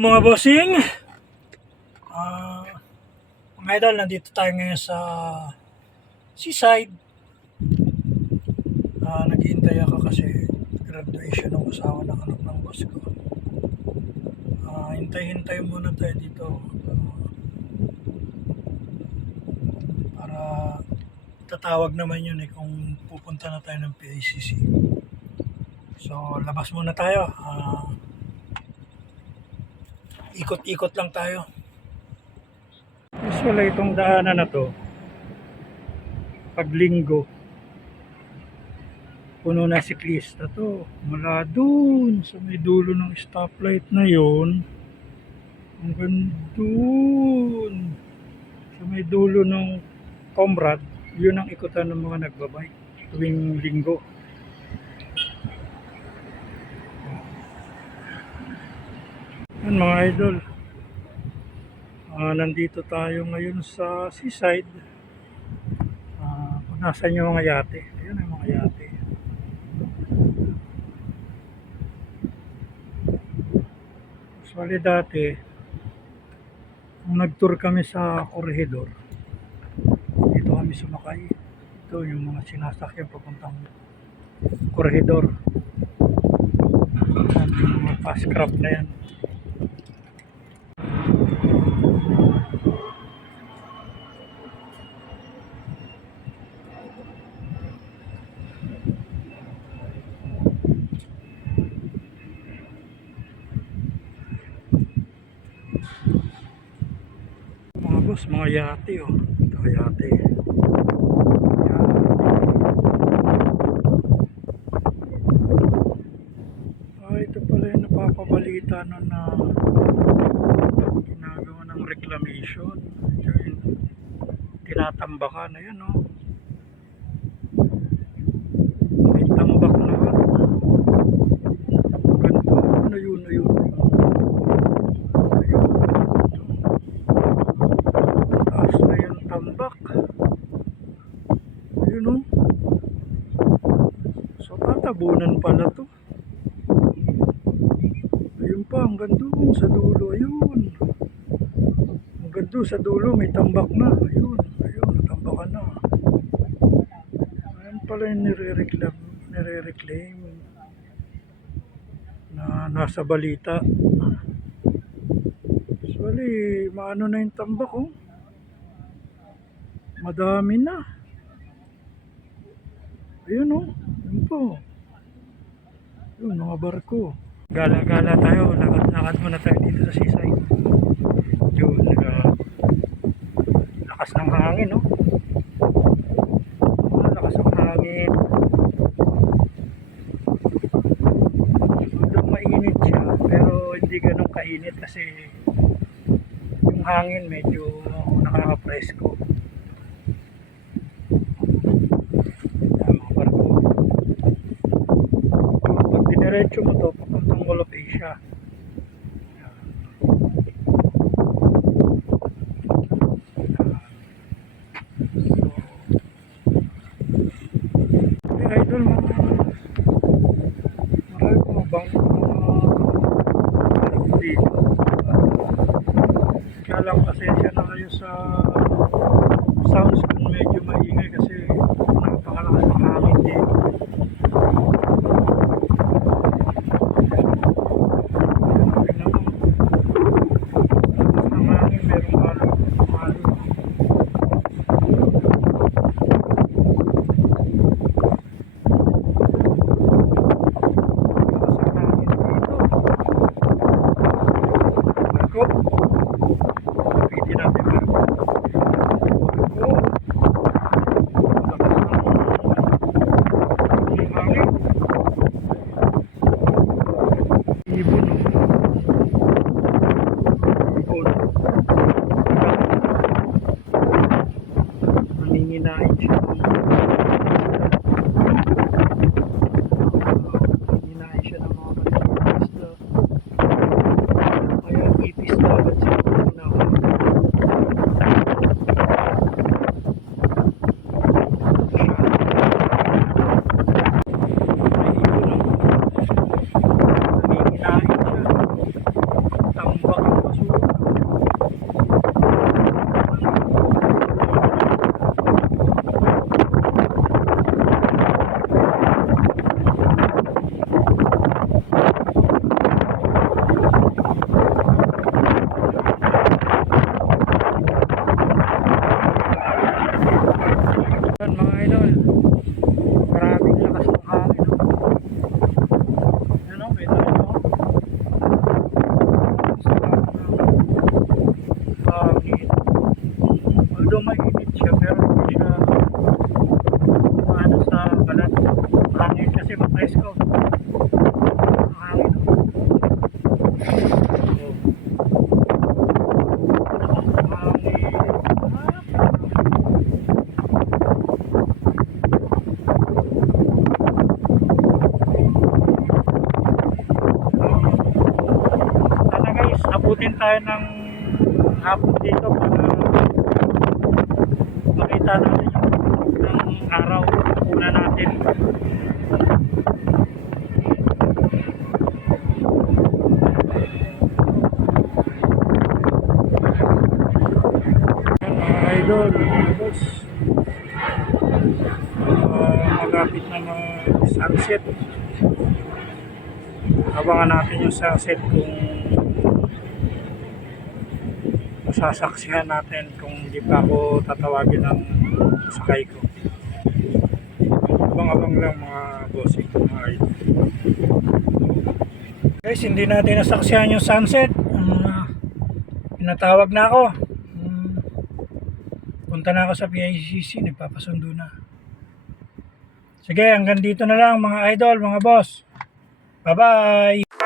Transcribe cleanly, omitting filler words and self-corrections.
mga bossing, Ah, mga idol, nandito tayo ngayon sa seaside. Naghihintay ako kasi graduation ng asawa ng anak ng boss ko. Hintay-hintay muna tayo dito para tatawag naman yun kung pupunta na tayo ng PACC. So labas muna tayo, ikot-ikot lang tayo. Usually itong daanan na to, pag linggo, puno na siklista to. Mula dun sa may dulo ng stoplight na yon, hanggang dun sa may dulo ng Comrade, yun ang ikutan ng mga nagbabike tuwing linggo. Yan mga idol, nandito tayo ngayon sa seaside. Kung nasan yung mga yate, ayun ang mga yate. Usually dati, nung nag-tour kami sa Corregidor, dito kami sumakay. Ito yung mga sinasakyan papuntang Corregidor. Yung mga fast craft na yan. Mga boss, mga yate oh. Ito yate. Ito pala yung napapabalita nun na ginagawa ng reclamation. Ito yung tinatambakan na yan oh. May tambak na nga. Ganda. Ayun. Taas na yung tambak. Ayun oh. So tatabunan pala to. Ayun pa, hanggang doon sa dulo, ayun. Hanggang doon sa dulo, may tambak na. Ayun, natambakan na. Ayun pala yung nire-reclaim na nasa balita. Actually, maano na yung tambak, oh. Madami na. Ayun, oh. Ayun po. Ayun, mga barko. Gala-gala tayo, lakad muna tayo dito sa seaside. Yun, lakas ng hangin, no? Lakas ng hangin. Doon mainit siya, pero hindi ganun kainit kasi yung hangin medyo nakaka-presko. Pag diniretso mo to, papuntang Mall of Asia. Idol, marami mga bangko dito. Kaya lang pasensya na kayo sa sounds kung medyo maingay kasi napakalakas ng hangin dito. Naninginain siya. Naninginain siya ng mga isda. Kaya ipis na agad siya. Naninginain siya. Tambak abutin tayo ng hapon dito para makita natin yung araw una natin. Mga idol, mga boss, magapit na sunset. Abangan natin yung sunset kung masasaksihan natin kung hindi pa ako tatawagin ng sakay ko. Abang-abang lang mga bossing, mga idol. Guys, hindi natin nasaksihan yung sunset. Pinatawag na ako. Punta na ako sa PICC, nagpapasundo na. Sige, hanggang dito na lang mga idol, mga boss. Bye-bye!